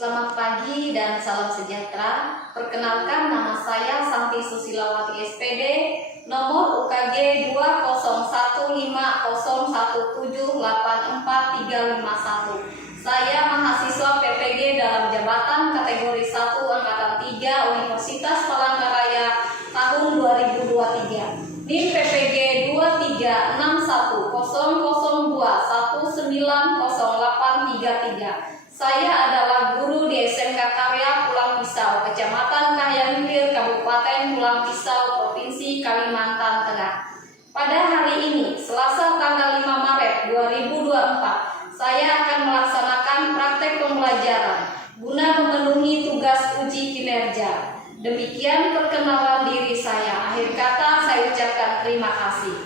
Selamat pagi dan salam sejahtera. Perkenalkan, nama saya Santi Susilawati SPD, nomor UKG 201501178431. Saya mahasiswa PPG dalam jabatan kategori 1 angkatan 3 Universitas Palangkaraya tahun 2023. NIM PPG 236102190833. Saya adalah guru di SMK Karya Pulang Pisau, Kecamatan Kahyangilir, Kabupaten Pulang Pisau, Provinsi Kalimantan Tengah. Pada hari ini, Selasa tanggal 5 Maret 2024, saya akan melaksanakan praktek pembelajaran guna memenuhi tugas uji kinerja. Demikian perkenalan diri saya. Akhir kata saya ucapkan terima kasih.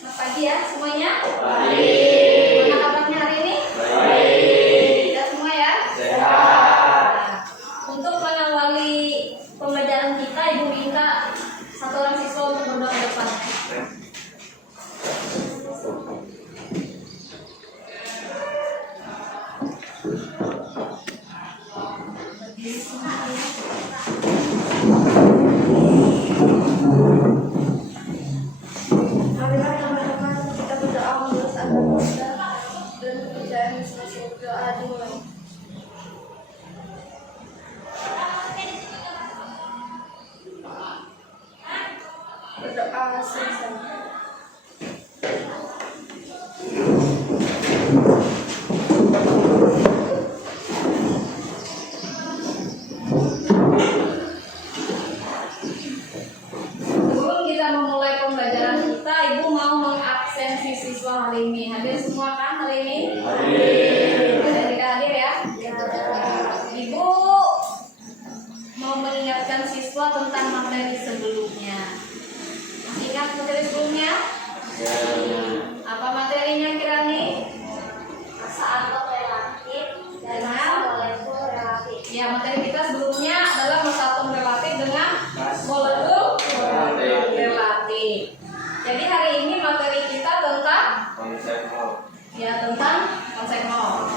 Selamat pagi ya semuanya. Baik. Gimana kabarnya hari ini? Baik. Sehat semua ya? Sehat. Nah, untuk mengawali pembelajaran kita, Ibu minta satu orang siswa untuk berdoa ke depan. Marilah teman-teman kita berdoa meluruskan kita dan pekerjaan selesai doa dimulai. Berdoa selesai. Sebelum kita memulai pembelajaran kita, Ibu mau mengabsensi siswa hari ini. Hadir semua kan hari ini? Hadir. Ada yang tidak hadir ya? Ibu mau mengingatkan siswa tentang materi sebelumnya. Masih ingat materi sebelumnya? Apa materinya Kirani? Masa atau relatif dan Dengan? molekul relatif. Ya, materi kita sebelumnya adalah masa atom relatif dengan molekul relatif. Jadi hari ini materi kita tentang tentang konsep mol.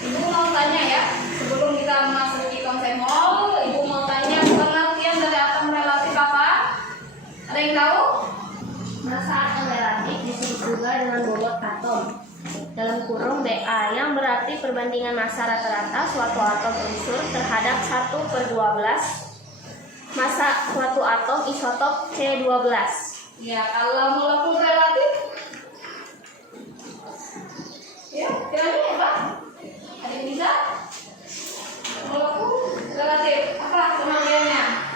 Ibu mau tanya ya, sebelum kita memasuki konsep mol, Ibu mau tanya pengertian dari atom relatif apa? Ada yang tahu? Masa atom relatif disebut juga dengan bobot atom dalam kurung BA, yang berarti perbandingan massa rata-rata suatu atom unsur terhadap 1/12 massa suatu atom isotop C12. Ya, kalau molekul relatif, ya, kira-kira apa? Ada yang bisa? Molekul relatif, apa pengertiannya?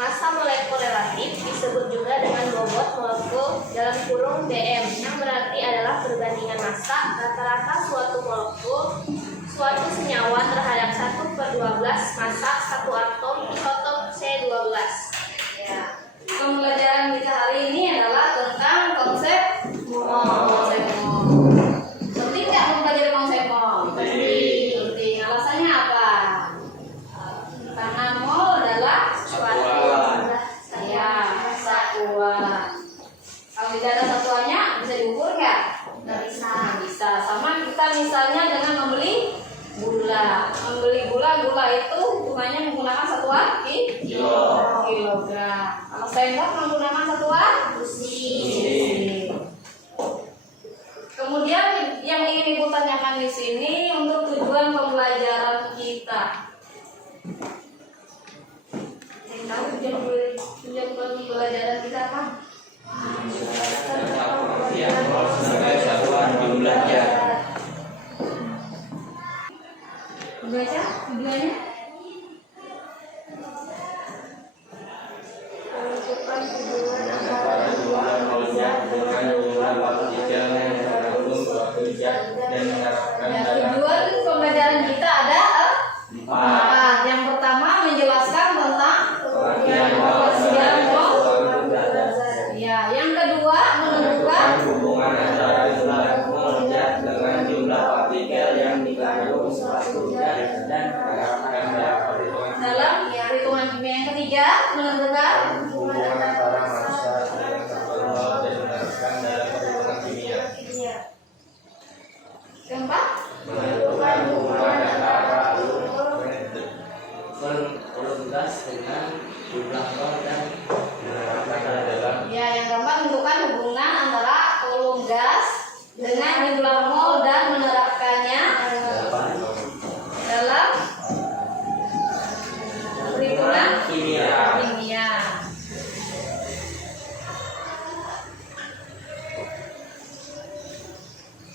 Massa molekul relatif disebut juga dengan bobot molekul dalam kurung BM, yang berarti adalah perbandingan massa rata-rata suatu molekul suatu senyawa terhadap 1/12 massa satu atom isotop C12. Ya, pembelajaran kita hari ini adalah tentang konsep mol. Penting nggak mempelajari konsep mol? Penting. Alasannya apa? Karena mol adalah Satuan. satuan. Kalau tidak ada satuannya, bisa diukur nggak? Nggak bisa. Nggak bisa. Sama kita misalnya dengan membeli gula. Membeli gula itu hitungannya menggunakan satuan kilogram. Kalau sendok menggunakan satuan Gusi. Kemudian yang ingin Ibu tanyakan di sini untuk tujuan pembelajaran kita. Yang tahu tujuan pembelajaran kita apa? Sebagai satuan jumlahnya. Baca tujuannya? Menentukan hubungan antara Antara jumlah nolnya dengan jumlah partikelnya yang tergabung suatu zat dan menerapkan Ya, dalam tujuan pembelajaran kita ada 4. Yang pertama menjelaskan tentang Pengertian kebersihan mol. zat. Ya, yang kedua menentukan Hubungan antara jumlah mol zat dengan jumlah partikel yang dikandung suatu zat dan menerapkan dalam perhitungan dalam perhitungan kimia. Yang ketiga menentukan hubungan antara massa dengan satu mol dan menerapkan kolom gas dengan jumlah mol dan dalam. Ya, yang keempat menentukan hubungan antara kolom gas dengan jumlah mol dan menerapkannya dalam perhitungan kimia.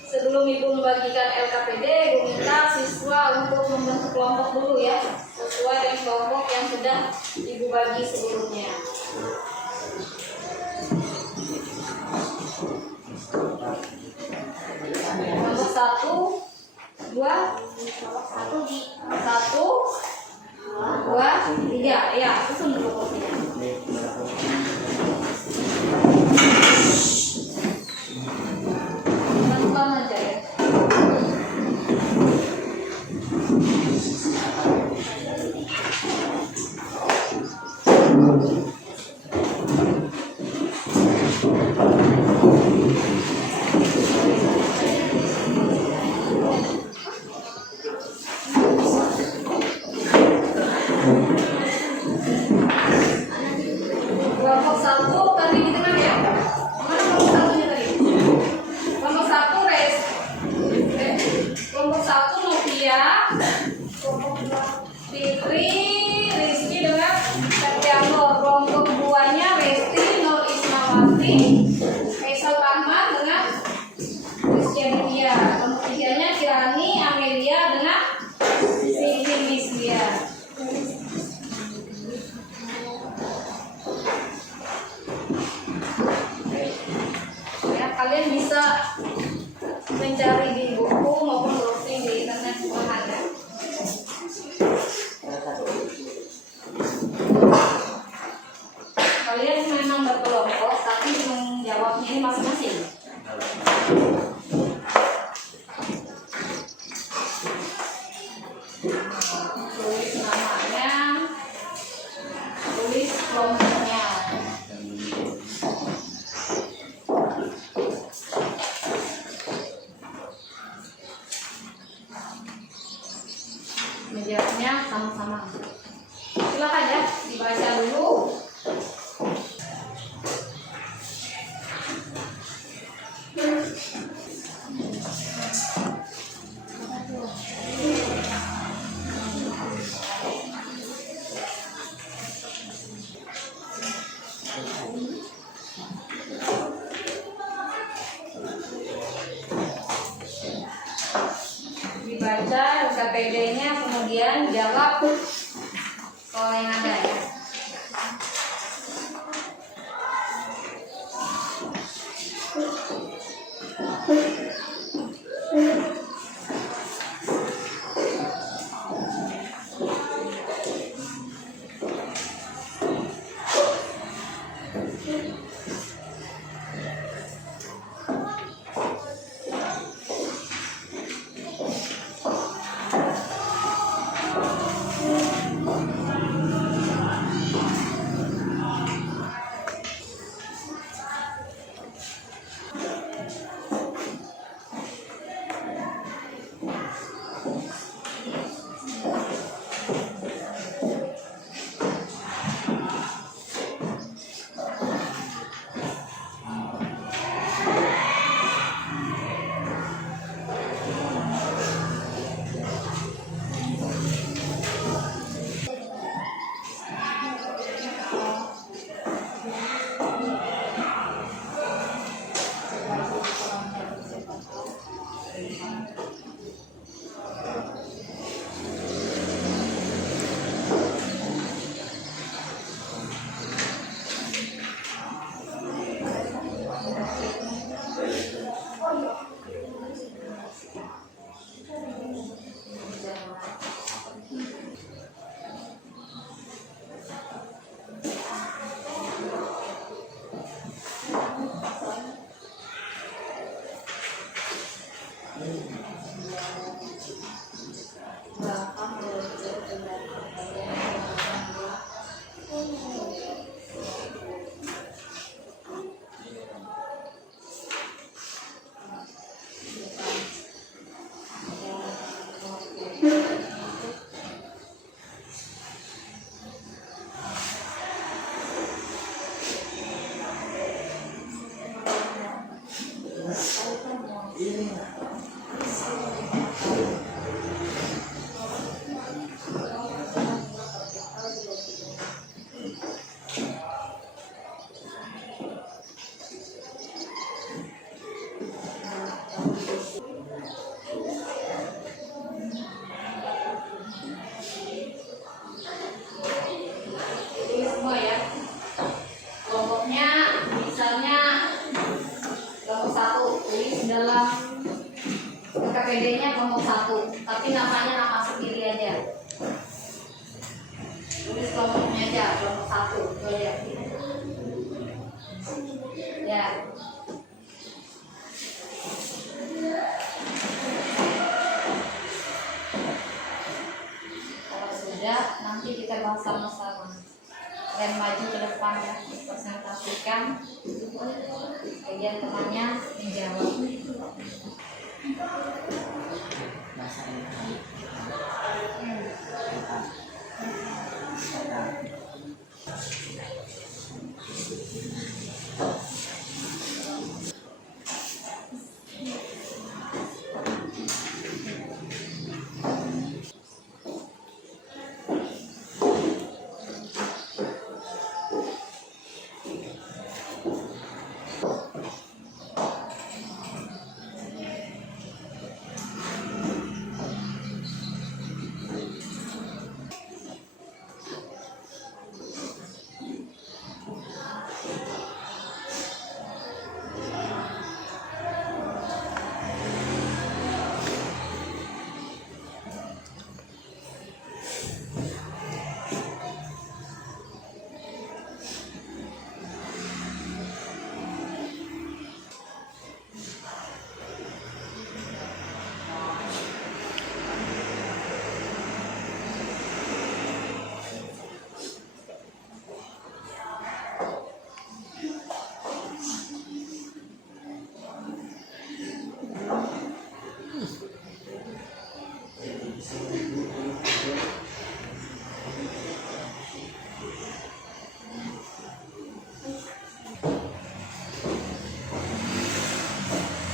Sebelum Ibu membagikan LKPD, Ibu minta siswa untuk membentuk kelompok dulu ya, sesuai dengan kelompok yang sudah Ibu bagi sebelumnya. Nomor 1, 2, 3, ya, susun dulu kelompoknya. Pelan-pelan aja ya. Kelompok 1 tadi di tengah ya. Mana kelompok 1-nya tadi? Kelompok 1 kelompok 1 Novia, kelompok 2 Fitri, Rizky dengan Septiano. Kelompok 2-nya Resti, Nur Ismawati, Faisal Rahman dengan Rizky Aditya. Kelompok 3-nya Kirani, Amelia dengan Siti Lislia. Ya, kalian bisa mencari di buku maupun browsing di internet semua ada. Kalian memang berkelompok, tapi menjawabnya ini masing-masing. Tulis namanya, tulis kelompoknya. Menjawabnya sama-sama. Silakan ya, dibaca dulu. Dibaca LKPD-nya, kemudian jawab soal yang ada ya. RPD-nya kelompok 1, tapi namanya nama sendiri aja. Tulis kelompoknya aja, kelompok 1. Tuh lihat. Ya. Kalau sudah, nanti kita bahas sama-sama. Dan maju ke depan ya, presentasikan. Kemudian temannya menjawab.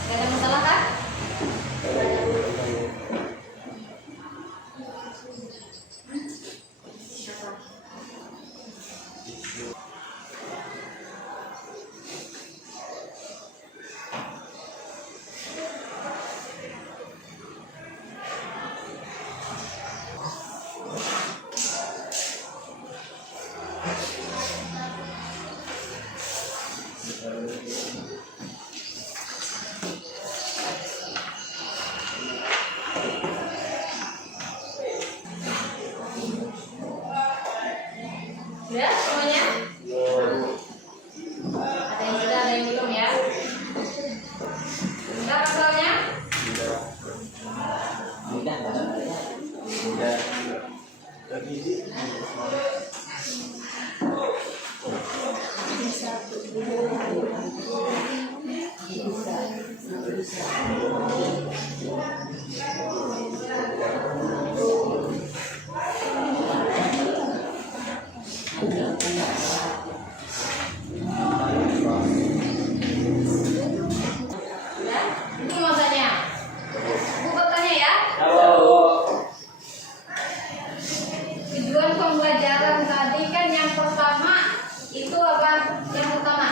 Gak ada masalah kan? Sudah semuanya? Ada yang sudah, ada yang belum ya? Sudah pasalnya? Sudah. Sudah? Itu masanya. Bu bertanya ya. Tujuan pembelajaran tadi kan yang pertama itu apa? Yang pertama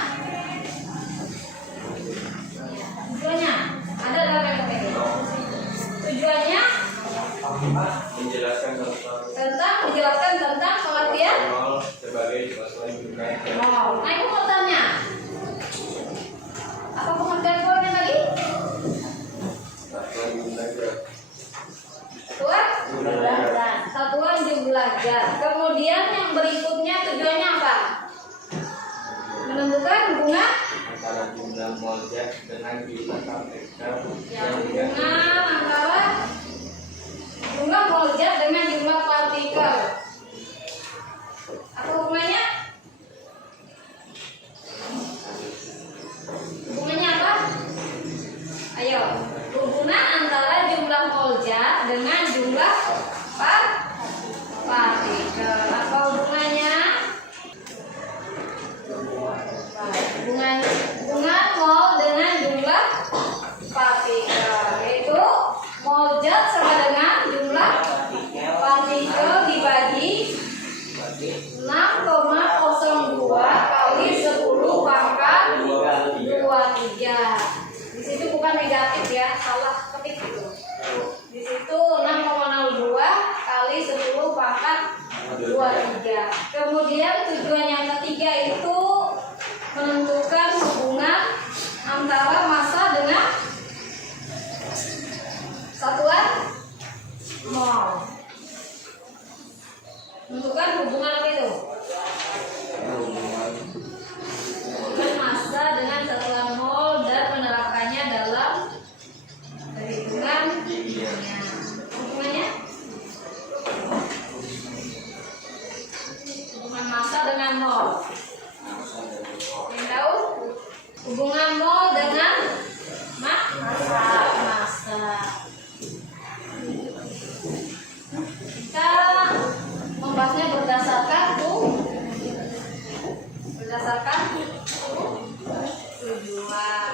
tujuannya ada dalam RPD. Tujuannya menjelaskan tentang pengertian sebagai siswa juga. nah ibu mau tanya apa pengertian poinnya tadi? Satuan jumlah zat. Kemudian yang berikutnya tujuannya apa? Menentukan hubungan Antara jumlah mol zat dengan jumlah partikel hubungan antara jumlah mol zat dengan jumlah partikel. Apa hubungannya? Hubungannya apa? Ayo, hubungan antara jumlah mol zat dengan jumlah partikel. Apa hubungannya? Hubungan mol dengan jumlah partikel, yaitu mol zat sama dengan jumlah partikel dibagi 6,02 kali 10 pangkat 23. Di situ bukan negatif ya, salah ketik itu. Di situ 6,02 kali 10 pangkat 23. Kemudian tujuan yang ketiga itu menentukan hubungan antara massa dengan hubungan mol? Yang tahu? Hubungan mol dengan massa. Kita membahasnya berdasarkan tujuan.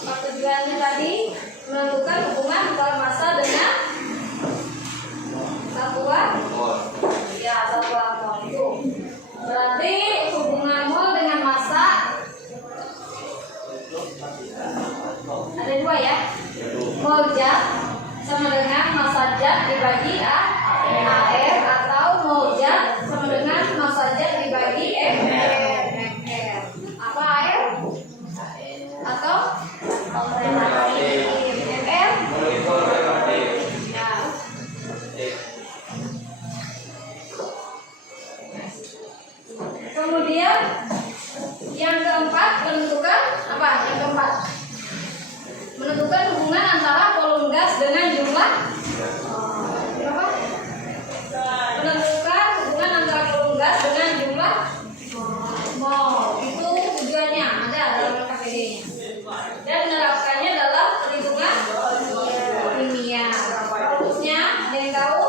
Apa tujuannya tadi? Menentukan hubungan antara massa dengan satuan mol. Itu. Berarti hubungan mol dengan massa ada dua ya. Mol zat sama dengan massa zat dibagi AR, atau mol zat sama dengan massa zat dibagi MR. Apa AR? Atau relatif. MR? Ya. Kemudian yang keempat menentukan apa? Yang keempat menentukan hubungan antara volume gas dengan jumlah berapa? Menentukan hubungan antara volume gas dengan jumlah mol. Itu tujuannya ada dalam KPD-nya. Dan menerapkannya dalam perhitungan kimia. Fokusnya ada yang tahu?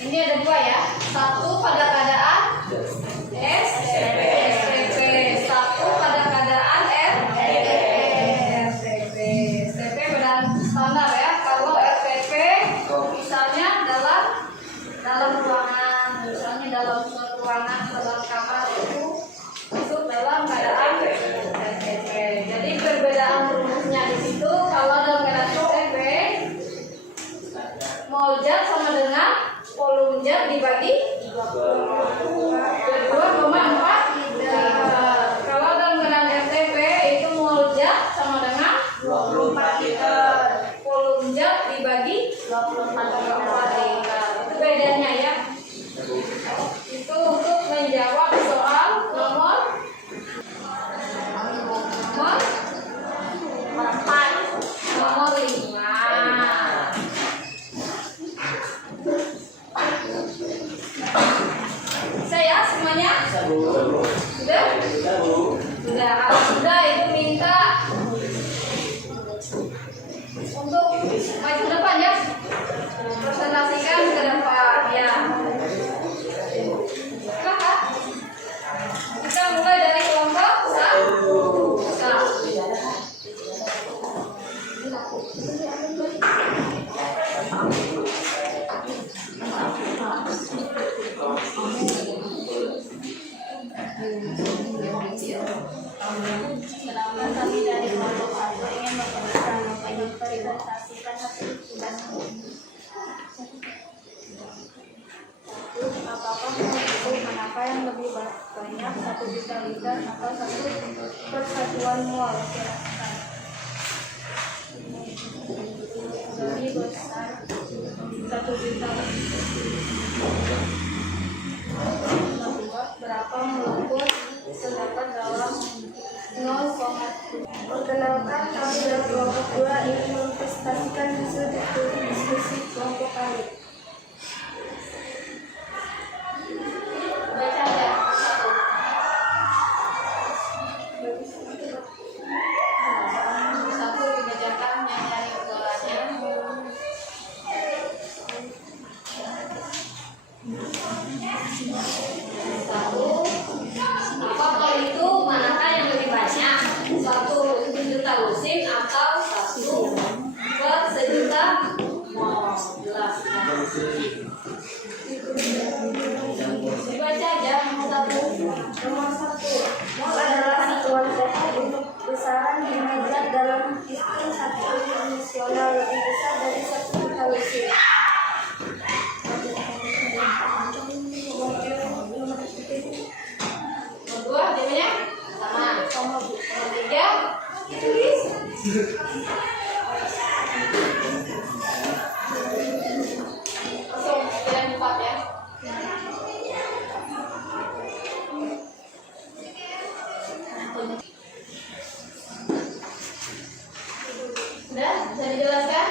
Ini ada dua ya. Satu pada keadaan STP. Satu pada keadaan RTP. STP beda standar ya. Kalau RTP misalnya dalam ruangan, misalnya dalam suatu ruangan, dalam kamar itu masuk dalam keadaan RTP. Jadi perbedaan rumusnya di situ kalau dalam keadaan STP mol zat sama dengan volume zat dibagi 2,4. Kalau dalam keadaan RTP itu mol zat sama dengan 24 liter, volume zat dibagi 24 liter. Itu bedanya ya. Itu untuk menjawab soal nomor 5. Saya semuanya sudah. Kalau sudah itu minta untuk maju ke depan ya. Presentasikan ke depan ya. Kakak, kita mulai dari kelompok 1. Sedangkan kami dari kelompok 1 ingin mempresentasikan hasil tugas. Apakah menghitung manakah yang lebih banyak 1 juta liter atau 1 persatuan mol? Lebih besar 1 juta membuat berapa molekul terdapat dalam 0,2. Perkenalkan, kami dari kelompok 2 ingin mempresentasikan hasil diskusi kelompok kami. baca ya. Satu dibacakan yang dari polanya. Apa itu manakah yang lebih banyak? 1 juta lusin atau 1 per sejuta mol? Jelas ya. Dibaca aja nomor 1. Mol adalah satuan pokok untuk besaran jumlah zat dalam sistem satu dimensional lebih besar dari 1 juta lusin. Nomor 2 jadinya sama. Nomor 3 tulis. Langsung pilihan 4 ya. Sudah bisa dijelaskan?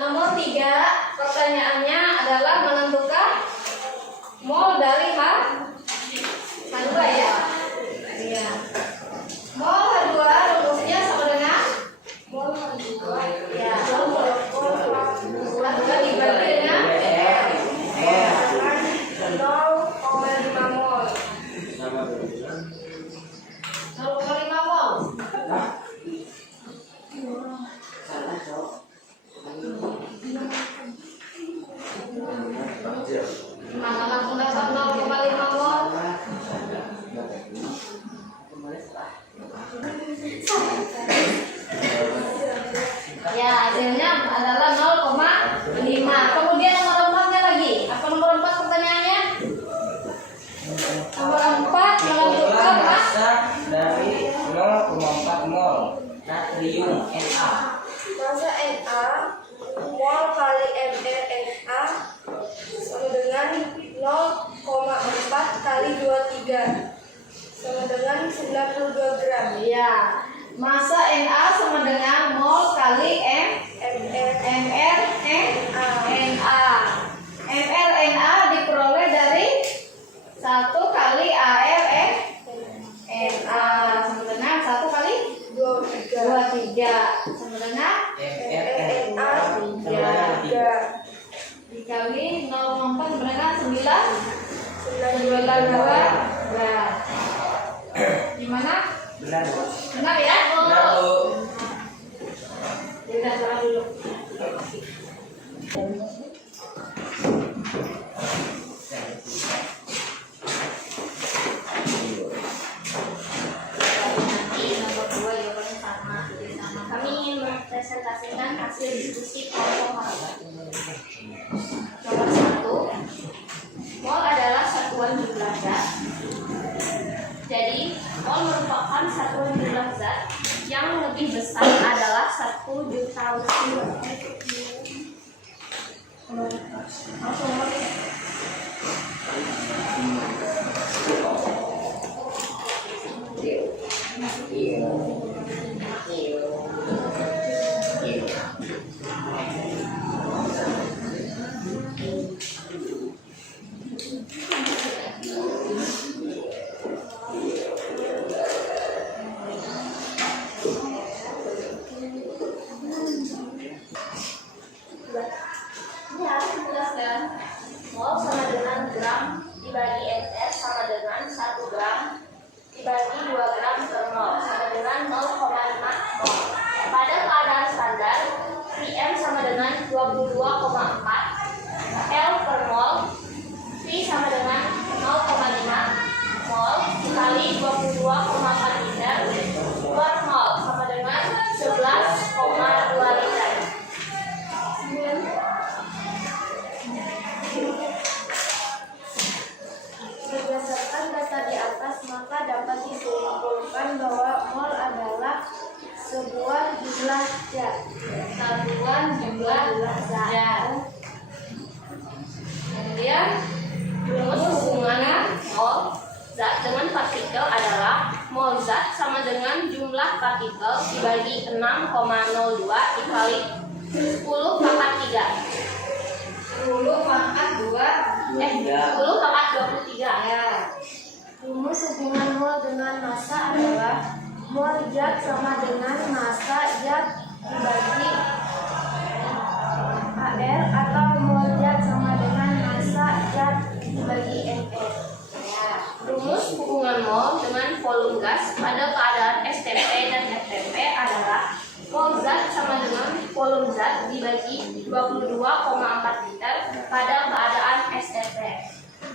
Nomor 3 pertanyaannya adalah lagi 0,4 mereka 9,2 berat. Gimana? Benar. Benar ya? Benar, Bu. Kita salah dulu. Nomor 2 jawabannya sama. Kami ingin mempresentasikan hasil diskusi kelompok harga. Nomor 1, mol adalah satuan jumlah zat. Jadi, mol merupakan satuan jumlah zat yang lebih besar adalah 1 juta liter. Langsung nomor 3. Ya, jelaskan. Mol sama dengan gram dibagi ml sama dengan 1 gram dibagi 2 gram per mol sama dengan 0,5 mol. Pada keadaan standar, Pm sama dengan 22,4 L per mol, P sama dengan 0,5 mol dikali 22,4 liter per mol sama dengan 11,2 liter. Berdasarkan data di atas, maka dapat disimpulkan bahwa mol adalah sebuah jumlah zat. Satuan jumlah zat. Kemudian Rumus hubungan mol zat dengan partikel adalah mol zat sama dengan jumlah partikel dibagi 6,02 dikali 10 pangkat 3. 10 pangkat 2. 10 pangkat 23. Ya. Rumus hubungan mol dengan massa adalah mol zat sama dengan massa zat dibagi AR atau mol zat sama dengan massa zat dibagi NR. Ya. Rumus hubungan mol dengan volume gas pada keadaan STP dan FTP adalah mol zat sama dengan volume zat dibagi 22,4 liter pada keadaan STP.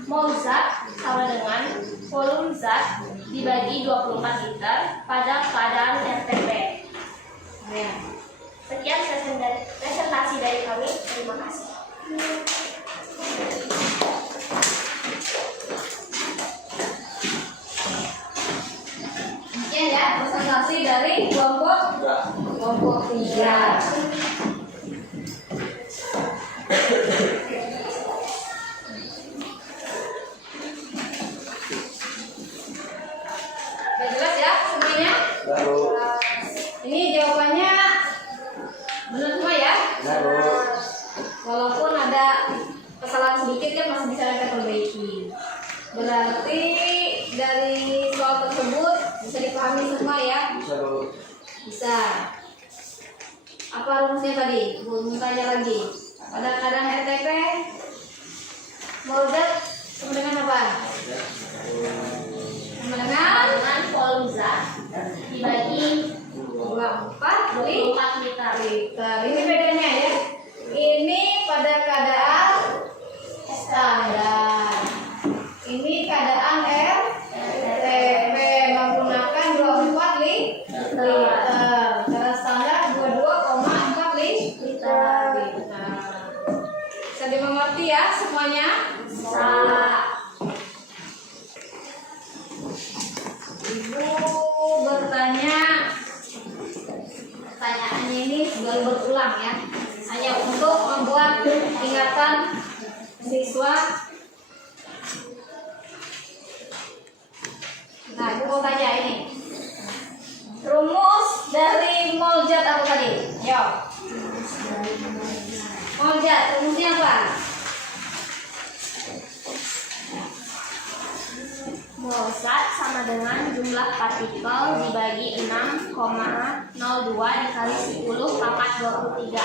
Mol zat sama dengan volume zat dibagi 24 liter pada keadaan FTP. Ya. Sekian presentasi dari kami. Terima kasih. Sekian ya presentasi dari kelompok 3. Udah jelas ya semuanya? Baru. Ini jawabannya benar semua ya? Benar, Bu. Walaupun ada kesalahan sedikit kan masih bisa kita perbaiki. Berarti dari soal tersebut bisa dipahami semua ya? Bisa, Bu. Bisa. Apa rumusnya tadi? Bu tanya lagi. Pada keadaan RTP mol zat sama dengan apa? Sama dengan volume zat dibagi 24 24 liter. liter. Ini bedanya ya. Ini pada keadaan standar. Ini keadaan RTP menggunakan 24 liter. Keadaan standar 22,4 liter. Bisa dimengerti ya semuanya? Bisa. Ibu bertanya, pertanyaannya ini baru berulang ya, hanya untuk membuat ingatan siswa. Nah, ibu mau tanya ini, rumus dari mol zat apa tadi? Yo, mol zat rumusnya apa? Mol zat sama dengan jumlah partikel dibagi 6,02 dikali 10 pangkat 23.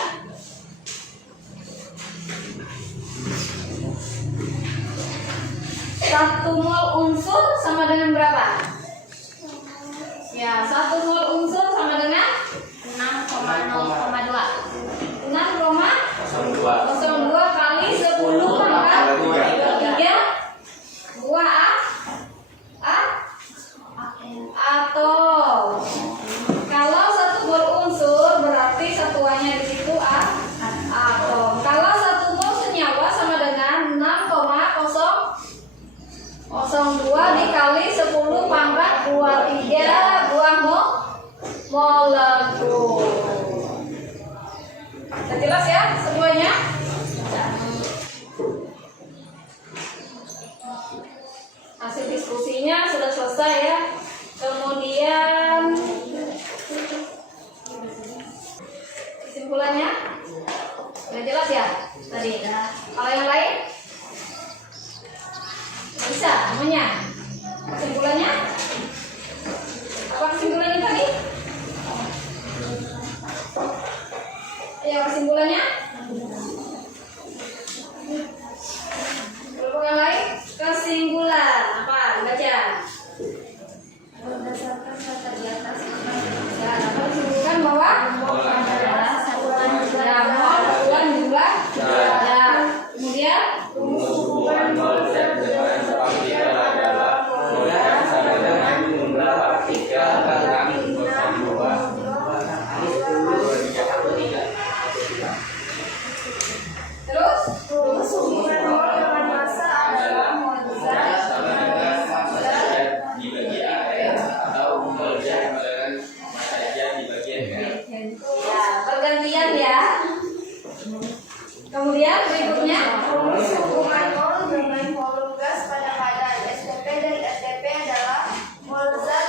1 mol unsur sama dengan berapa? Ya, 1 mol unsur sama dengan 6,0,2. 6,02 kali 10 pangkat 3 buah atom. Kalau 1 mol unsur berarti satuannya di situ atom. Kalau 1 mol senyawa sama dengan 6,002 dikali 10 pangkat 23 buah molekul. Sudah jelas ya semuanya? Hasil diskusinya sudah selesai ya. Kemudian kesimpulannya sudah jelas ya tadi. Kalau yang lain bisa semuanya. Kesimpulannya apa kesimpulannya tadi? Ya kesimpulannya. Kalau yang lain kesimpulan apa? Baca. Berdasarkan kata di atas, Ya, dapat disimpulkan bahwa Mol adalah satuan ya mol satuan jumlah. Ya, kemudian hubungan mol zat dengan partikel adalah mol zat sama dengan jumlah partikel dalam kosong dua. terus hubungan mol dengan massa adalah mol zat Sama dengan massa zat dibagi R atau mol zat sama dengan massa zat dibagi R. ya pergantian ya. Kemudian berikutnya hubungan mol dengan volume gas pada keadaan STP dan STP adalah mol zat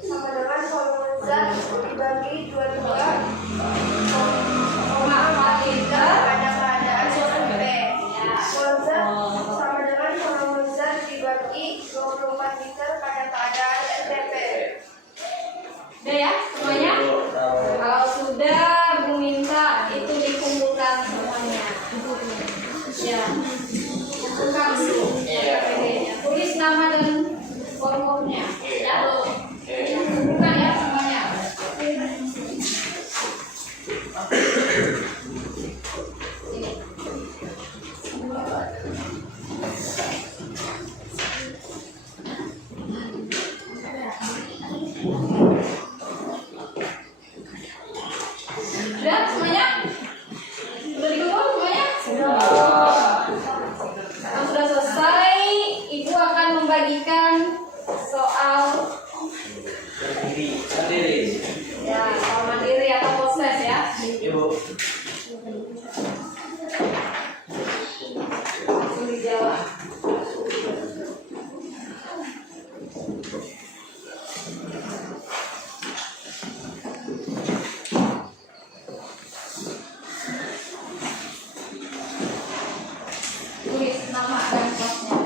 sama dengan volume zat dibagi 22 liter pada keadaan STP. Mol zat sama dengan volume zat dibagi 24 liter pada keadaan STP. udah ya semuanya. Kalau sudah Bu minta itu dikumpulkan semuanya. Ya, kumpulkan dulu. Tulis nama dan formulnya. Ya, kumpulkan ya semuanya. Ini. Sudah semuanya? Sudah dikumpul semuanya? Kalau sudah selesai, Ibu akan membagikan soal Sendiri. ya soal mandiri atau proses ya. Yuk. Langsung dijawab. Tulis nama dan kosnya.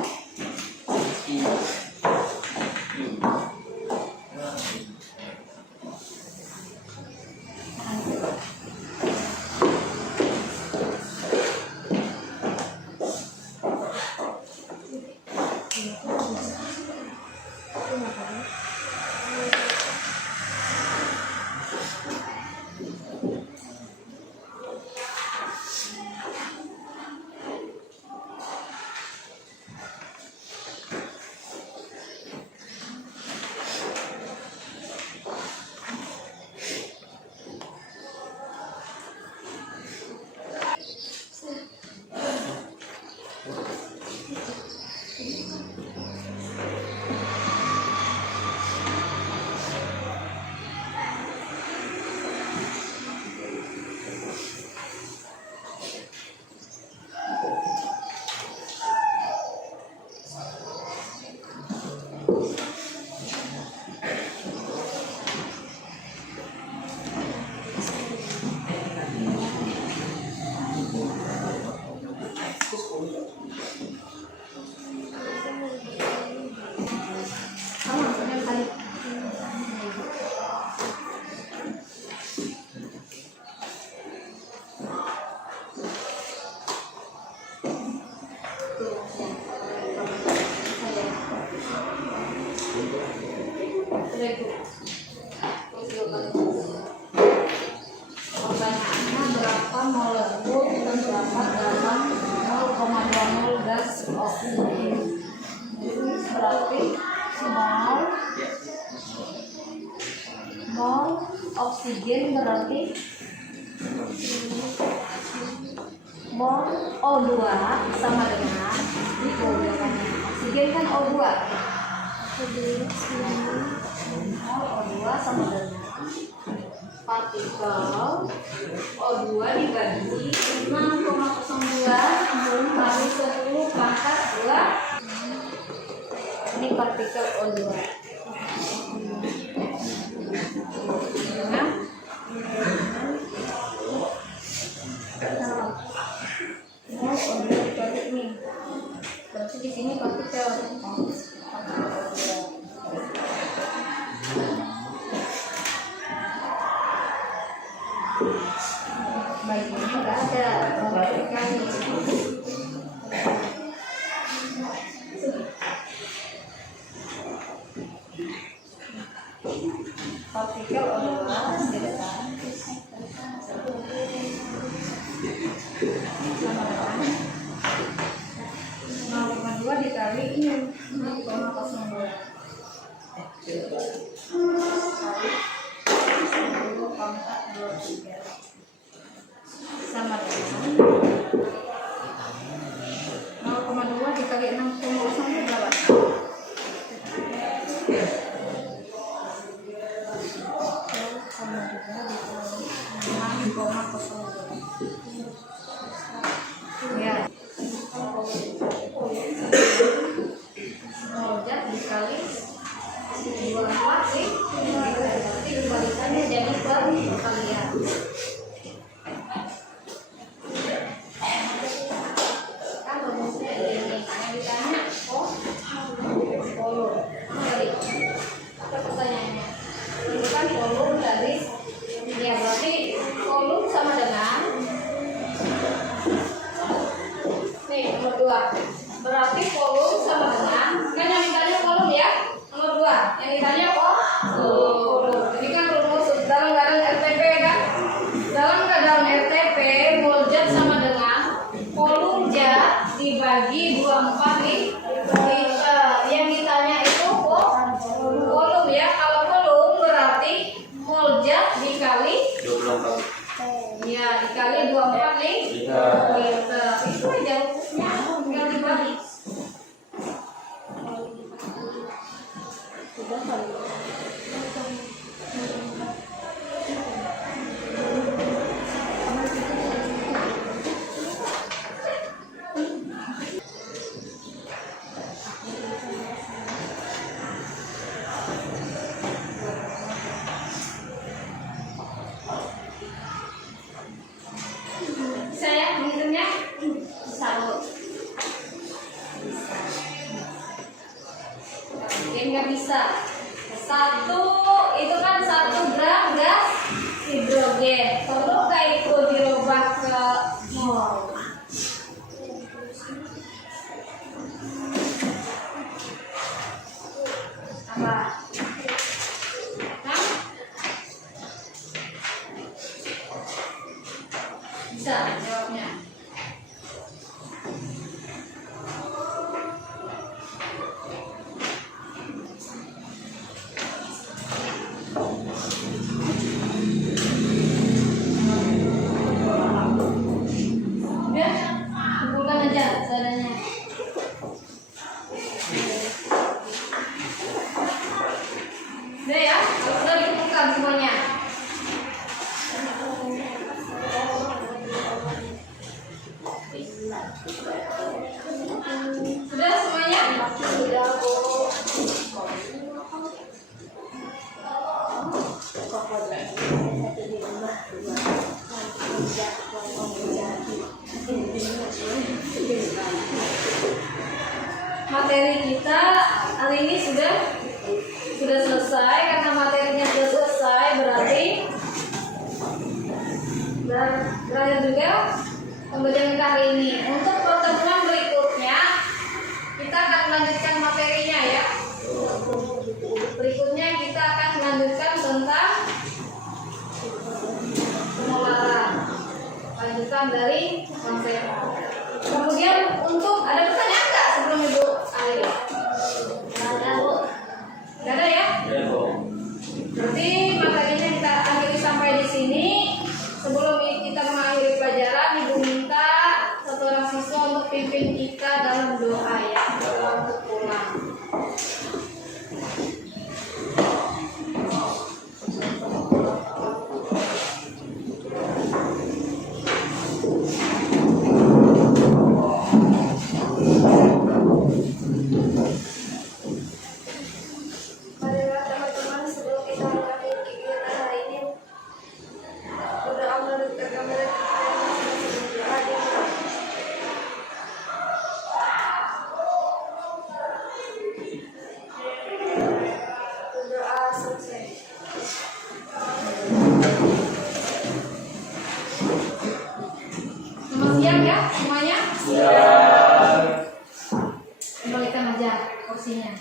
gas oksigen. Berarti mol oksigen berarti mol O2 sama dengan oksigen kan O2. Mol O2 sama dengan partikel O2 dibagi 6,02 kali 10 pangkat 2. Ini partikel O2. Mol O2 dibagi ini. Berarti di sini partikel bagiannya nggak ada, partikel O2 sama 0,2 dikali ini 0,02 sama dengan 0,2 dikali 6,02 berapa? 6,02 ya. Molzat dikali 24 sih. Berarti dibalikannya jadi perkalian. Berarti volume sama dengan, kan yang ditanya volume ya, nomor 2. Yang ditanya apa? Volume. Ini kan rumus dalam keadaan RTP kan? Dalam keadaan RTP, molzat sama dengan volume zat dibagi 24 liter. Yang ditanya itu volume ya. Kalau volume berarti molzat dikali 24. ya, dikali 24 liter. Itu aja rumusnya. Tinggal dibagi. Saya menghitungnya 1. Oke, nggak bisa. 1 itu kan 1 gram gas hidrogen. Perlukah itu dirubah ke mol? Apa? Hah? Bisa jawabnya. Ya, kumpulkan aja seadanya. Udah ya, sudah dikumpulkan semuanya. Sudah semuanya? Sudah, Bu. Materi kita hari ini sudah selesai. Karena materinya sudah selesai, berarti berakhir juga pembelajaran hari ini. Untuk pertemuan berikutnya kita akan melanjutkan materinya ya. Berikutnya kita akan melanjutkan tentang pengelolaan, lanjutan dari konsep. Kemudian untuk ada pertanyaan? pimpin kita dalam doa ya sebelum pulang. Marilah teman-teman sebelum kita mengakhiri kegiatan hari ini berdoa menegakkan mereka yang masing-masing hadir. Berdoa selesai. Selamat siang ya semuanya. Siap. Kembalikan aja kursinya.